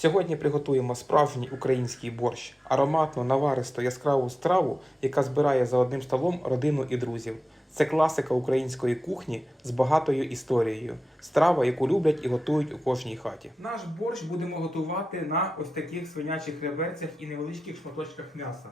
Сьогодні приготуємо справжній український борщ, ароматну, наваристу, яскраву страву, яка збирає за одним столом родину і друзів. Це класика української кухні з багатою історією. Страва, яку люблять і готують у кожній хаті. Наш борщ будемо готувати на ось таких свинячих реберцях і невеличких шматочках м'яса.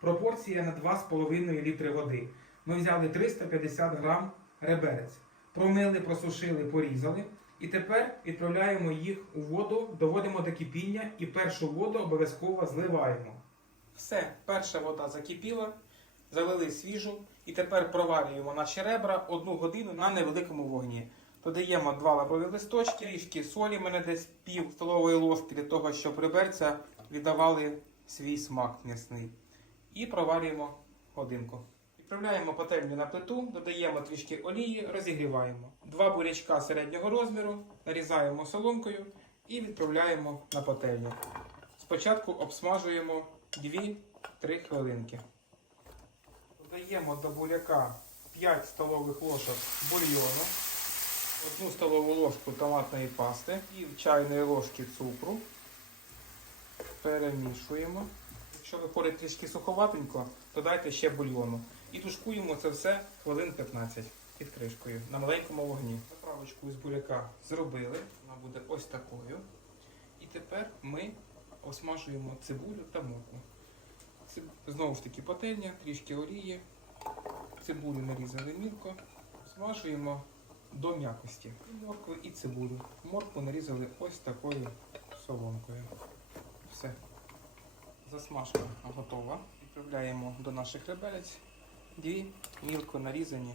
Пропорція на 2,5 літри води. Ми взяли 350 грам реберець. Промили, просушили, порізали. І тепер відправляємо їх у воду, доводимо до кипіння і першу воду обов'язково зливаємо. Все, перша вода закипіла, залили свіжу і тепер проварюємо наші ребра одну годину на невеликому вогні. Додаємо два лаврові листочки, трішки солі, мене десь пів столової ложки для того, щоб реберця віддавали свій смак м'ясний. І проварюємо годинку. Відправляємо пательню на плиту, додаємо трішки олії, розігріваємо. Два бурячка середнього розміру, нарізаємо соломкою і відправляємо на пательню. Спочатку обсмажуємо 2-3 хвилинки. Додаємо до буряка 5 столових ложок бульйону, 1 столову ложку томатної пасти і чайної ложки цукру. Перемішуємо. Якщо виходить трішки суховатенько, додайте ще бульйону. І тушкуємо це все хвилин 15 під кришкою на маленькому вогні. Заправочку з буряка зробили, вона буде ось такою. І тепер ми осмажуємо цибулю та моркву. Циб... Знову ж таки пательня, трішки олії. Цибулю нарізали мілко, смажуємо до м'якості. І моркву і цибулю. Моркву нарізали ось такою соломкою. Все. Засмажка готова. Відправляємо до наших ребелець дві мілко нарізані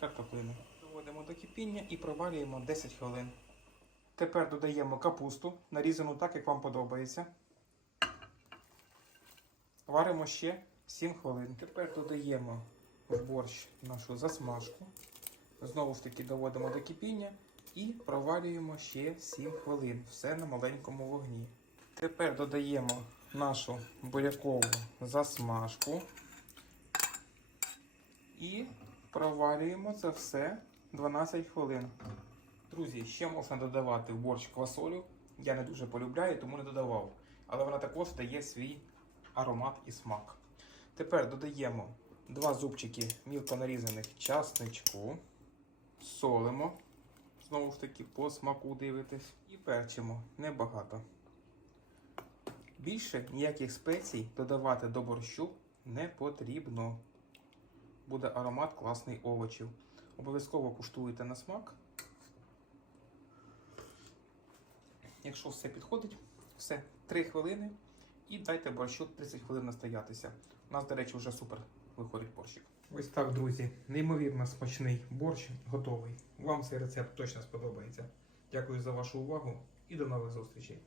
картоплини. Доводимо до кипіння і проварюємо 10 хвилин. Тепер додаємо капусту, нарізану так, як вам подобається. Варимо ще 7 хвилин. Тепер додаємо в борщ нашу засмажку. Знову ж таки доводимо до кипіння і проварюємо ще 7 хвилин. Все на маленькому вогні. Тепер додаємо нашу бурякову засмажку і проварюємо це все 12 хвилин. Друзі, ще можна додавати в борщ квасолю. Я не дуже полюбляю, тому не додавав. Але вона також дає свій аромат і смак. Тепер додаємо 2 зубчики мілко нарізаних часничку, солимо. Знову ж таки, по смаку дивитесь. І перчимо небагато. Більше ніяких спецій додавати до борщу не потрібно. Буде аромат класний овочів. Обов'язково куштуйте на смак. Якщо все підходить, все 3 хвилини і дайте борщу 30 хвилин настоятися. У нас, до речі, вже супер виходить борщик. Ось так, друзі. Неймовірно смачний борщ готовий. Вам цей рецепт точно сподобається. Дякую за вашу увагу і до нових зустрічей.